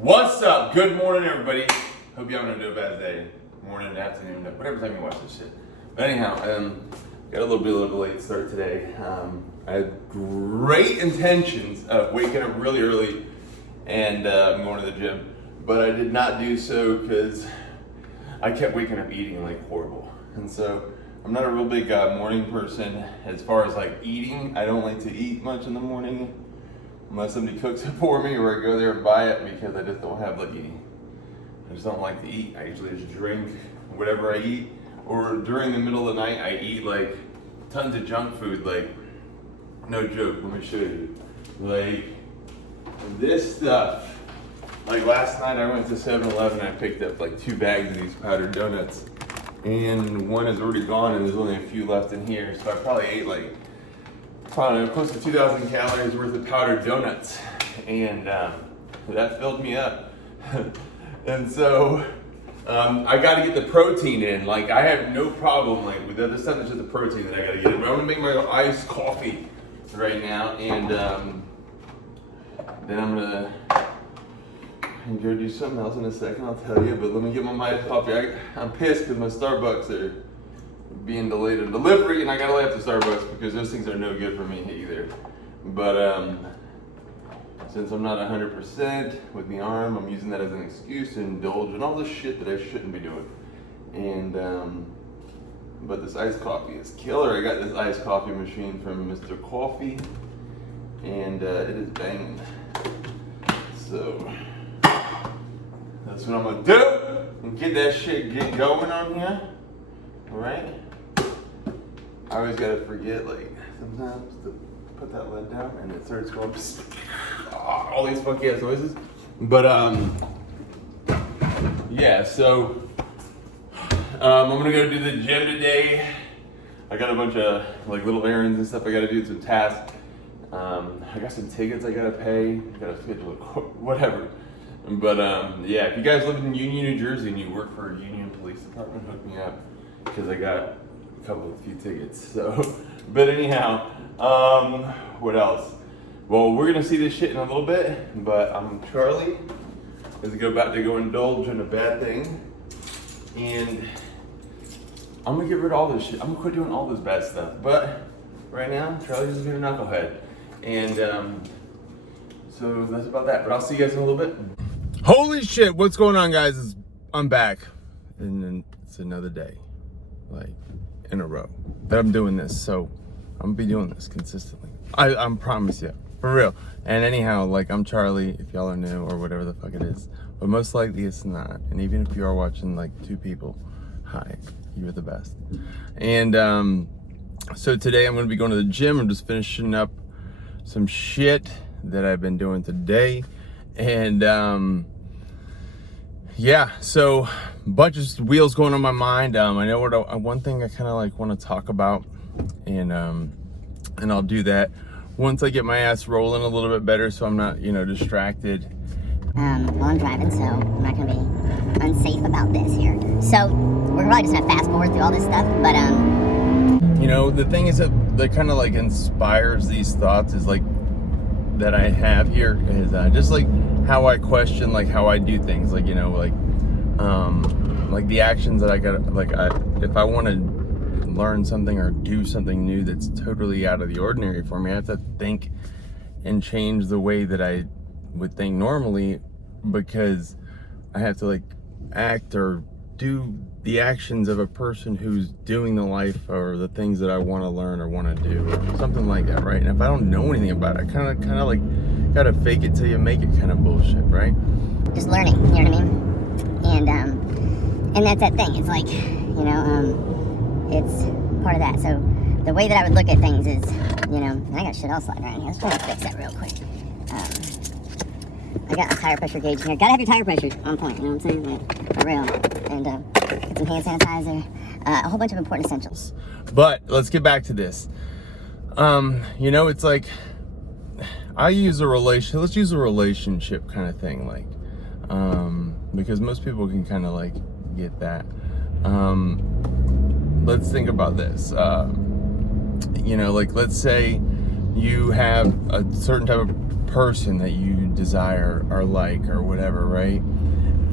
What's up? Good morning, everybody. Hope y'all don't do a bad day. Morning, afternoon, whatever time you watch this shit. But anyhow, got a little bit of a late start today. I had great intentions of waking up really early and going to the gym, but I did not do so because I kept waking up eating like horrible. And so I'm not a real big morning person as far as like eating. I don't like to eat much in the morning unless somebody cooks it for me or I go there and buy it because I just don't have like eating. I just don't like to eat. I usually just drink whatever I eat, or during the middle of the night I eat like tons of junk food, like no joke, let me show you. Like this stuff. Like last night I went to 7-Eleven and I picked up like 2 bags of these powdered donuts. And one is already gone and there's only a few left in here. So I probably ate like, I don't know, close to 2,000 calories worth of powdered donuts. And that filled me up. And so I got to get the protein in. Like I have no problem like with the stuff that's just the protein that I got to get in. But I'm gonna make my iced coffee right now, and then I'm gonna go do something else in a second. I'll tell you. But let me get my iced coffee. I'm pissed because my Starbucks are being delayed in delivery, and I gotta lay up to Starbucks because those things are no good for me either. But since I'm not 100% with the arm, I'm using that as an excuse to indulge in all the shit that I shouldn't be doing. And but this iced coffee is killer. I got this iced coffee machine from Mr. Coffee, and it is banging. So that's what I'm gonna do and get that shit going on here. All right. I always gotta forget, like sometimes to put that lid down, and it starts going all these funky ass noises. But yeah. So I'm gonna go do the gym today. I got a bunch of like little errands and stuff I gotta do, some tasks. I got some tickets I gotta pay. I gotta schedule whatever. But yeah, if you guys live in Union, New Jersey, and you work for a Union Police Department, hook me up because I got a few tickets. So, but anyhow, what else? Well, we're gonna see this shit in a little bit. But Charlie is about to go indulge in a bad thing, and I'm gonna get rid of all this shit. I'm gonna quit doing all this bad stuff. But right now, Charlie's just being a knucklehead, and so that's about that. But I'll see you guys in a little bit. Holy shit! What's going on, guys? I'm back, and then it's another day, like in a row that I'm doing this. So I'm gonna be doing this consistently. I promise you, for real. And anyhow, like I'm Charlie, if y'all are new or whatever the fuck it is, but most likely it's not. And even if you are watching like 2 people, hi, you're the best. And so today I'm gonna be going to the gym. I'm just finishing up some shit that I've been doing today, and yeah, so a bunch of wheels going on my mind. I know one thing I kind of like want to talk about, and I'll do that once I get my ass rolling a little bit better, so I'm not, distracted. While I'm driving, so I'm not gonna be unsafe about this here. So we're probably just gonna fast forward through all this stuff, but the thing is that kind of like inspires these thoughts is like that I have here is just like how I question like how I do things, like like the actions that I got, like if I want to learn something or do something new that's totally out of the ordinary for me, I have to think and change the way that I would think normally, because I have to like act or do the actions of a person who's doing the life or the things that I want to learn or want to do, or something like that, right? And if I don't know anything about it, I kind of like gotta fake it till you make it kind of bullshit, right? just learning, you know what I mean? And that's that thing. It's like, it's part of that. So the way that I would look at things is, I got shit all sliding around here. Let's try to fix that real quick. I got a tire pressure gauge in here. Gotta have your tire pressure on point, you know what I'm saying? Like, for real. And get some hand sanitizer, a whole bunch of important essentials. But let's get back to this. It's like let's use a relationship kind of thing, like, because most people can kind of like get that. Let's think about this. Like let's say you have a certain type of person that you desire or like or whatever, right?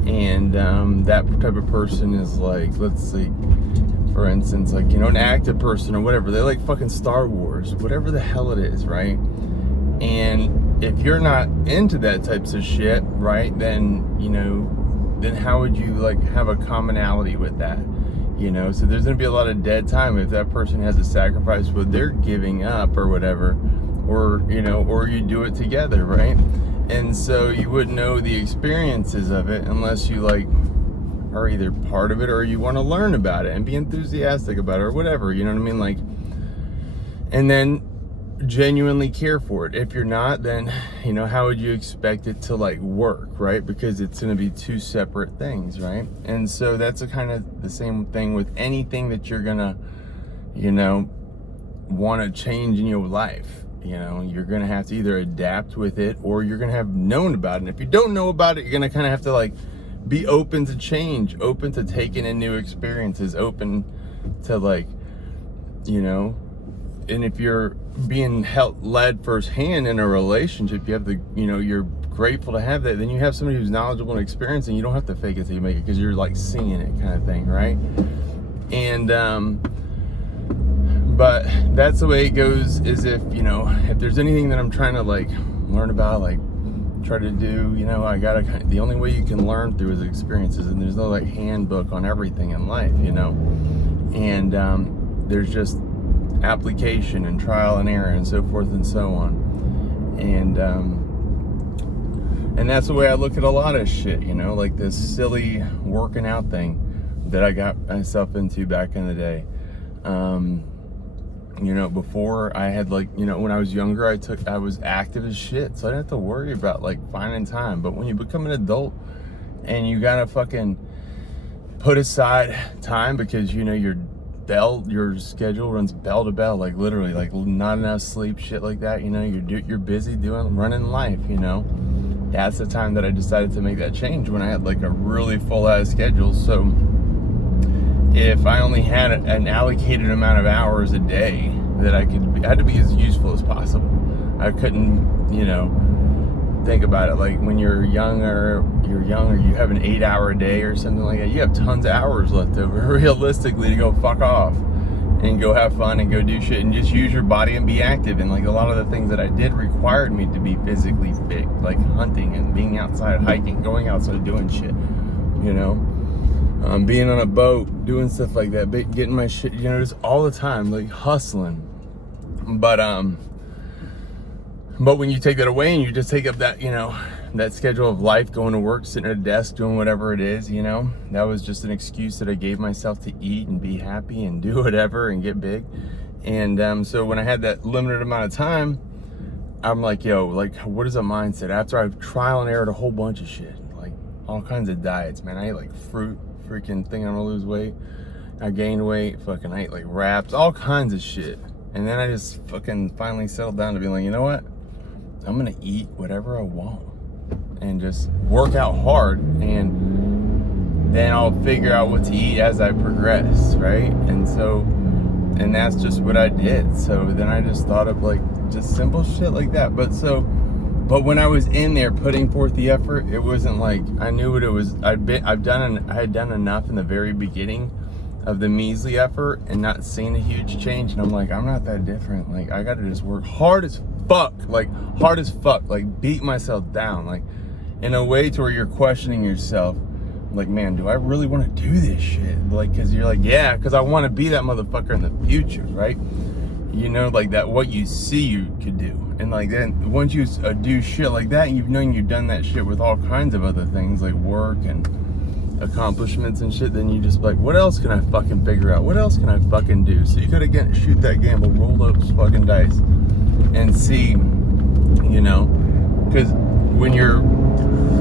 And that type of person is like, let's see, for instance, like, you know, an active person or whatever. They like fucking Star Wars, whatever the hell it is, right? And if you're not into that types of shit, right, then, you know, then how would you like have a commonality with that? You know, so there's gonna be a lot of dead time if that person has to sacrifice what they're giving up or whatever, or, you know, or you do it together, right? And so you wouldn't know the experiences of it unless you like are either part of it or you want to learn about it and be enthusiastic about it or whatever, you know what I mean? Like, and then genuinely care for it. If you're not, then, you know, how would you expect it to like work, right? Because it's going to be two separate things, right? And so that's a kind of the same thing with anything that you're gonna, you know, want to change in your life. You know, you're gonna have to either adapt with it or you're gonna have known about it. And if you don't know about it, you're gonna kind of have to like be open to change, open to taking in new experiences, open to like, you know. And if you're being led firsthand in a relationship, you have the, you know, you're grateful to have that. Then you have somebody who's knowledgeable and experienced, and you don't have to fake it till you make it, because you're like seeing it, kind of thing, right? And but that's the way it goes. Is if, you know, if there's anything that I'm trying to like learn about, like try to do, you know, I gotta, the only way you can learn through is experiences, and there's no like handbook on everything in life, you know. And there's just application and trial and error and so forth and so on. And that's the way I look at a lot of shit, you know, like this silly working out thing that I got myself into back in the day. You know, before I had like, you know, when I was younger, I was active as shit, so I didn't have to worry about like finding time. But when you become an adult and you gotta fucking put aside time because, you know, your schedule runs bell to bell, like literally, like not enough sleep, shit like that, you know, you're busy running life, you know. That's the time that I decided to make that change, when I had like a really full ass schedule. So if I only had an allocated amount of hours a day that I had to be as useful as possible. I couldn't, you know, think about it like when you're younger, you have an 8-hour day or something like that. You have tons of hours left over, realistically, to go fuck off and go have fun and go do shit and just use your body and be active. And like a lot of the things that I did required me to be physically fit, like hunting and being outside, hiking, going outside, doing shit, you know. Being on a boat, doing stuff like that, getting my shit, you know, just all the time, like hustling. But when you take that away and you just take up that, you know, that schedule of life, going to work, sitting at a desk, doing whatever it is, you know, that was just an excuse that I gave myself to eat and be happy and do whatever and get big. And so when I had that limited amount of time, I'm like, yo, like, what is a mindset? After I've trial and errored a whole bunch of shit, like all kinds of diets, man. I ate like fruit, freaking thinking I'm gonna lose weight. I gained weight, fucking I ate like wraps, all kinds of shit. And then I just fucking finally settled down to be like, you know what? I'm gonna eat whatever I want and just work out hard, and then I'll figure out what to eat as I progress, right? And that's just what I did. So then I just thought of like just simple shit like that. But when I was in there putting forth the effort, it wasn't like I knew what it was. I had done enough in the very beginning of the measly effort and not seeing a huge change, and I'm like, I'm not that different. Like I gotta just work hard as fuck, like beat myself down, like in a way to where you're questioning yourself, like, man, do I really want to do this shit? Like, because you're like, yeah, because I want to be that motherfucker in the future, right? You know, like that, what you see you could do. And like then once you do shit like that, you've done that shit with all kinds of other things like work and accomplishments and shit, then you just like, what else can I fucking figure out? What else can I fucking do? So you gotta shoot that gamble, roll those fucking dice and see, you know, because when you're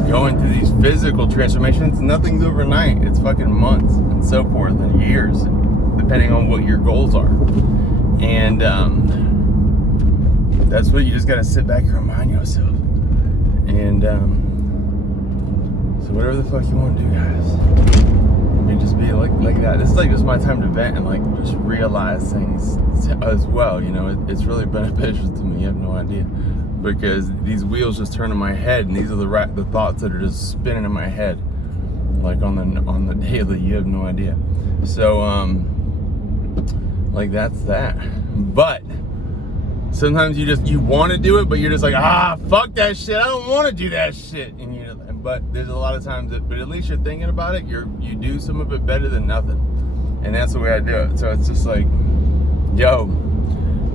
going through these physical transformations, nothing's overnight. It's fucking months and so forth and years, depending on what your goals are. And that's what you just gotta sit back and remind yourself. And so whatever the fuck you want to do, guys, fucking just be like that. This is like just my time to vent and like just realize things as well. You know, it's really beneficial to me. You have no idea, because these wheels just turn in my head, and these are the thoughts that are just spinning in my head, like on the daily. You have no idea. So like that's that. But sometimes you want to do it, but you're just like, fuck that shit. I don't want to do that shit. And but there's a lot of times but at least you're thinking about it. You do some of it better than nothing, and that's the way I do it. So it's just like, yo,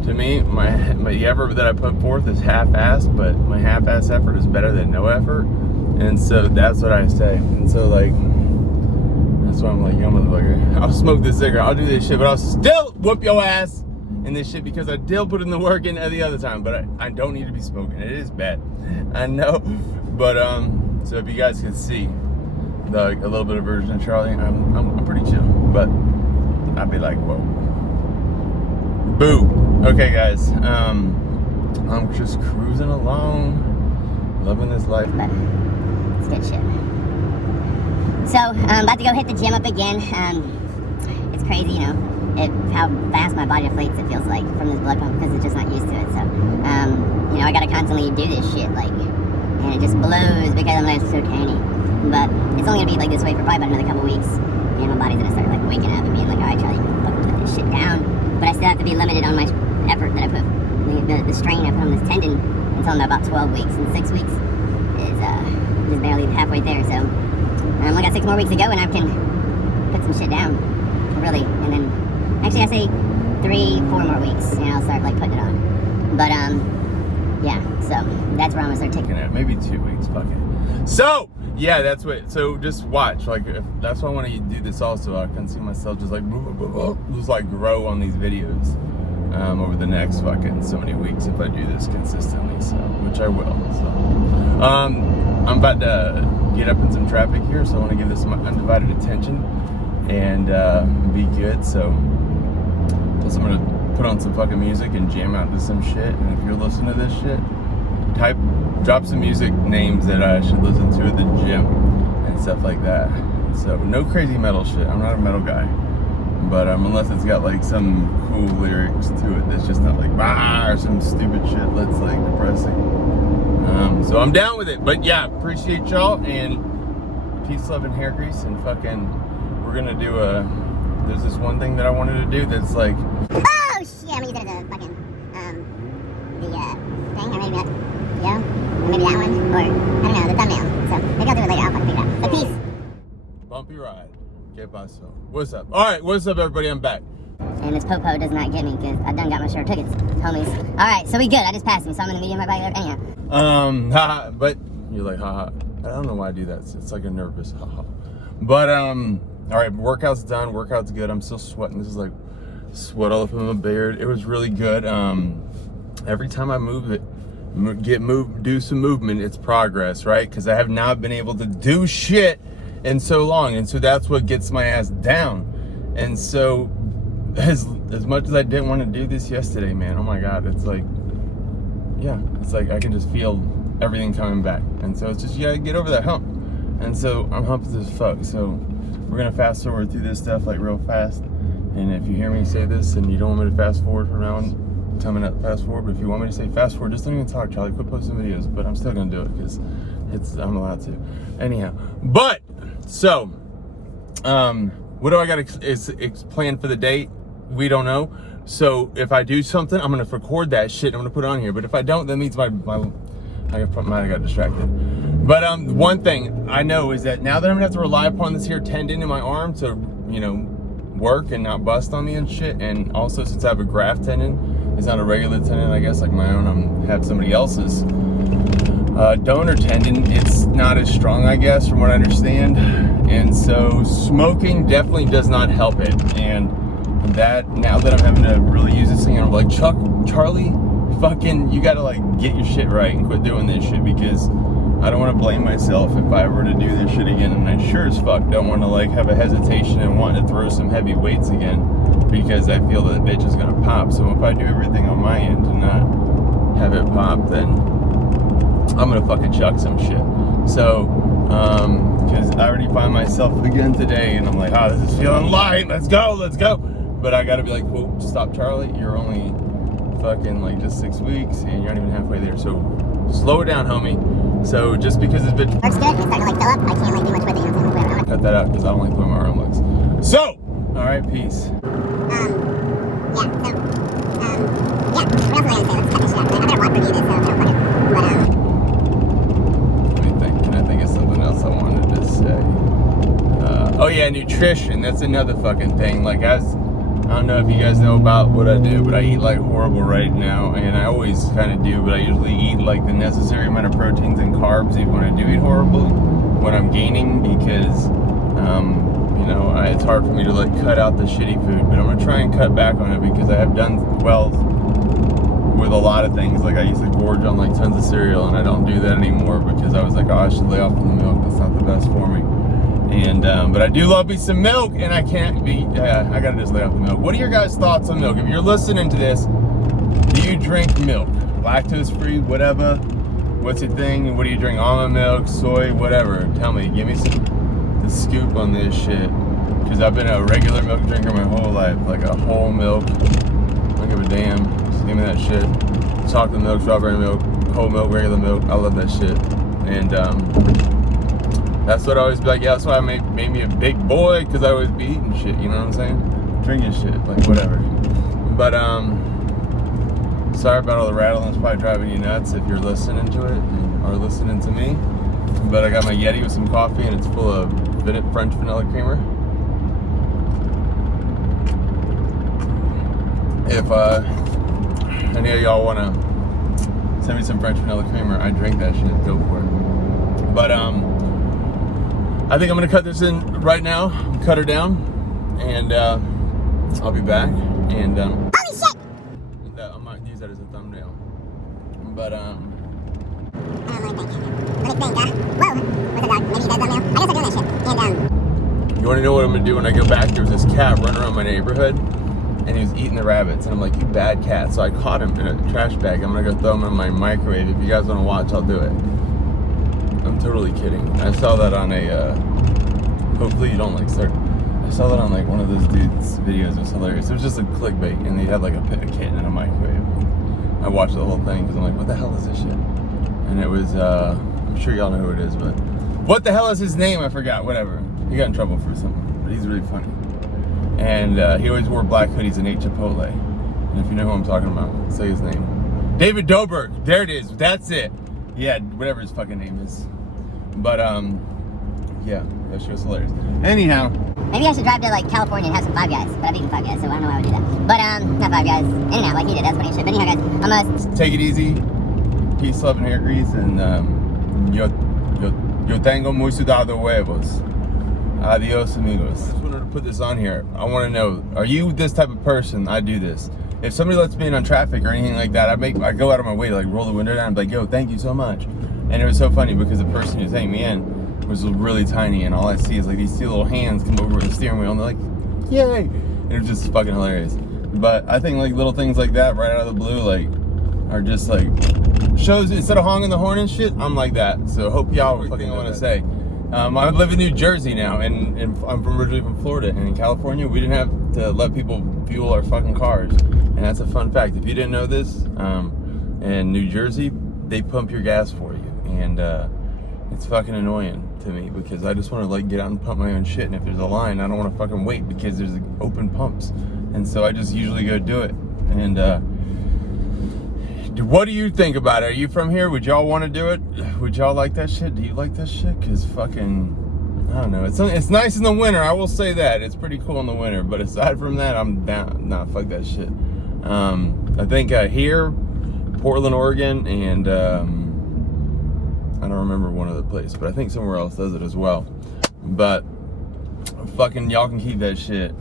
to me, my effort that I put forth is half-assed, but my half-assed effort is better than no effort, and so that's what I say. And so like, that's why I'm like, yo, motherfucker, I'll smoke this cigarette, I'll do this shit, but I'll still whoop your ass in this shit, because I still put in the work in the other time. But I don't need to be smoking. It is bad, I know. But so if you guys can see a little bit of version of Charlie, I'm pretty chill. But I'd be like, whoa, boo. Okay, guys, I'm just cruising along, loving this life. But it's good shit. So I'm about to go hit the gym up again. It's crazy, you know, how fast my body deflates, it feels like, from this blood pump, because it's just not used to it. So, you know, I gotta constantly do this shit, like, and it just blows because I'm like so tiny. But it's only gonna be like this way for probably about another couple weeks, and my body's gonna start like waking up and being like, alright, Charlie, fucking put this shit down. But I still have to be limited on my effort that I put, the strain I put on this tendon until about 12 weeks, and 6 weeks is just barely halfway there. So I got 6 more weeks to go, and I can put some shit down, really. And then, actually, I say 3-4 more weeks, and I'll start like putting it on. But yeah, so that's where I'm gonna start taking it. Maybe 2 weeks, fuck it. So yeah, that's what. So just watch. Like, that's why I want to do this also. I can see myself just like just like grow on these videos over the next fucking so many weeks if I do this consistently. So, which I will. So I'm about to get up in some traffic here, so I want to give this my undivided attention and be good. So plus I'm gonna put on some fucking music and jam out to some shit. And if you're listening to this shit, drop some music names that I should listen to at the gym and stuff like that. So no crazy metal shit. I'm not a metal guy, but unless it's got like some cool lyrics to it that's just not like or some stupid shit that's like depressing. So I'm down with it. But yeah, appreciate y'all, and peace, love, and hair grease. And fucking, we're gonna do there's this one thing that I wanted to do that's like, oh shit, I'm gonna use it as a fucking the thing, or maybe not. Yeah, or maybe that one, or I don't know, the thumbnail. So maybe I'll do it later. I'll fucking figure it out. But peace. Bumpy ride. Get myself. What's up? All right, what's up, everybody? I'm back. And this popo does not get me because I done got my short tickets, homies. All right, so we good. I just passed him, so I'm in the medium right by there. Anyhow. But you're like, haha. I don't know why I do that. It's like a nervous haha. But all right, workout's done. Workout's good. I'm still sweating. This is like sweat all up in my beard. It was really good. Every time I move it, do some movement, it's progress, right? Because I have not been able to do shit in so long, and so that's what gets my ass down. And so as much as I didn't want to do this yesterday, man, oh my god, it's like, yeah, it's like I can just feel everything coming back. And so it's just, you gotta get over that hump. And so I'm humped as fuck. So we're gonna fast forward through this stuff like real fast. And if you hear me say this and you don't want me to fast forward from now on, tell me not to fast forward. But if you want me to say fast forward, just don't even talk, Charlie. Quit posting videos. But I'm still gonna do it because I'm allowed to. Anyhow, but so what do I got planned for the date? We don't know. So if I do something, I'm gonna record that shit. I'm gonna put it on here. But if I don't, that means I got distracted. But one thing I know is that now that I'm gonna have to rely upon this here tendon in my arm to, you know, work and not bust on me and shit. And also, since I have a graft tendon, it's not a regular tendon, I guess, like my own. I have somebody else's donor tendon. It's not as strong, I guess, from what I understand. And so smoking definitely does not help it. And that, now that I'm having to really use this thing, I'm like, Charlie, fucking, you gotta like get your shit right and quit doing this shit, because I don't want to blame myself if I were to do this shit again. And I sure as fuck don't want to like have a hesitation and want to throw some heavy weights again, because I feel that the bitch is gonna pop. So if I do everything on my end to not have it pop, then I'm gonna fucking chuck some shit. So Because I already find myself again today, and I'm like, oh, this is feeling light. Let's go. But I gotta be like, whoa, stop, Charlie. You're only fucking like just 6 weeks, and you're not even halfway there. So slow it down, homie. So just because this bitch Works good. It's starting to like fill up. I can't like do much with it. You know what I'm saying? cut that out because I don't like the way my arm looks. So, all right, peace. Yeah, what else was I gonna say? Let's cut this shit out. I better watch review this, so I don't fuck it. But, Let me think. Can I think of something else I wanted to say? Oh yeah, nutrition. That's another fucking thing. Like, I don't know if you guys know about what I do, but I eat like horrible right now, and I always kind of do, but I usually eat like the necessary amount of proteins and carbs even when I do eat horribly, when I'm gaining, because you know, it's hard for me to like cut out the shitty food, but I'm gonna try and cut back on it because I have done well with a lot of things. Like I used to gorge on like tons of cereal, and I don't do that anymore because I was like, oh, I should lay off from the milk. That's not the best for me. And but I do love me some milk, and I can't be. I gotta just lay off the milk. What are your guys' thoughts on milk? If you're listening to this, do you drink milk, lactose free, whatever? What's your thing? What do you drink? Almond milk, soy, whatever. Tell me. Give me the scoop on this shit, because I've been a regular milk drinker my whole life, like a whole milk. I don't give a damn. Just give me that shit. Chocolate milk, strawberry milk, whole milk, regular milk. I love that shit. And that's what I always be like. Yeah, that's why I made me a big boy, because I always be eating shit. You know what I'm saying? Drinking shit, like whatever. But sorry about all the rattling. It's probably driving you nuts if you're listening to it or listening to me. But I got my Yeti with some coffee, and it's full of French vanilla creamer. If any of y'all want to send me some French vanilla creamer, I drink that shit. Go for it. But I think I'm gonna cut this in right now. Cut her down, and I'll be back. And holy shit! I might use that as a thumbnail. But Let me think. Whoa, what's a dog? Maybe he does thumbnail. I guess I'm doing that shit. And you want to know what I'm gonna do when I go back? There was this cat running around my neighborhood, and he was eating the rabbits, and I'm like, you bad cat. So I caught him in a trash bag. I'm gonna go throw him in my microwave. If you guys want to watch, I'll do it. I'm totally kidding. I saw that on a hopefully you don't like start. I saw that on like one of those dudes' videos. It was hilarious. It was just a clickbait, and they had like a kitten in a microwave. I watched the whole thing because I'm like, what the hell is this shit? And it was I'm sure y'all know who it is, but what the hell is his name? I forgot. Whatever. He got in trouble for something, but he's really funny. And he always wore black hoodies and ate Chipotle. And if you know who I'm talking about, say his name. David Dobrik. There it is. That's it. Yeah, whatever his fucking name is. But yeah, that shit was hilarious. Anyhow, maybe I should drive to like California and have some Five Guys, but I've eaten Five Guys, so I don't know why I would do that. But not Five Guys, In-N-Out like he did. That's what he should. But anyhow, guys, I'm gonna take it easy. Peace, love, and hair grease. And yo tengo muy sudado huevos. Adios, amigos. I just wanted to put this on here. I want to know, are you this type of person? I do this. If somebody lets me in on traffic or anything like that, I go out of my way to like roll the window down and be like, yo, thank you so much. And it was so funny because the person who's letting me in was really tiny, and all I see is like these two little hands come over the steering wheel, and they're like, yay! And it was just fucking hilarious. But I think like little things like that right out of the blue, like, are just like, shows, instead of honking the horn and shit, I'm like that. So hope y'all fucking want to say. I live in New Jersey now, and I'm originally from Florida, and in California, we didn't have to let people fuel our fucking cars. And that's a fun fact. If you didn't know this, in New Jersey, they pump your gas for you. And it's fucking annoying to me because I just want to like get out and pump my own shit. And if there's a line, I don't want to fucking wait because there's open pumps. And so I just usually go do it. And what do you think about it? Are you from here? Would y'all want to do it? Would y'all like that shit? Do you like that shit? Because fucking, I don't know. It's nice in the winter. I will say that. It's pretty cool in the winter. But aside from that, I'm down. Nah, fuck that shit. I think here, Portland, Oregon, and I don't remember one other place, but I think somewhere else does it as well. But fucking y'all can keep that shit.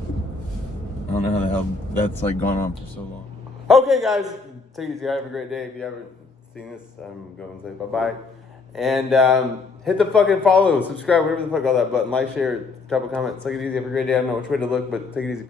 I don't know how the hell that's like gone on for so long. Okay, guys, take it easy. Have a great day. If you haven't seen this, I'm going to say bye-bye. And hit the fucking follow, subscribe, whatever the fuck, all that button. Like, share, drop a comment. Take it easy. Have a great day. I don't know which way to look, but take it easy.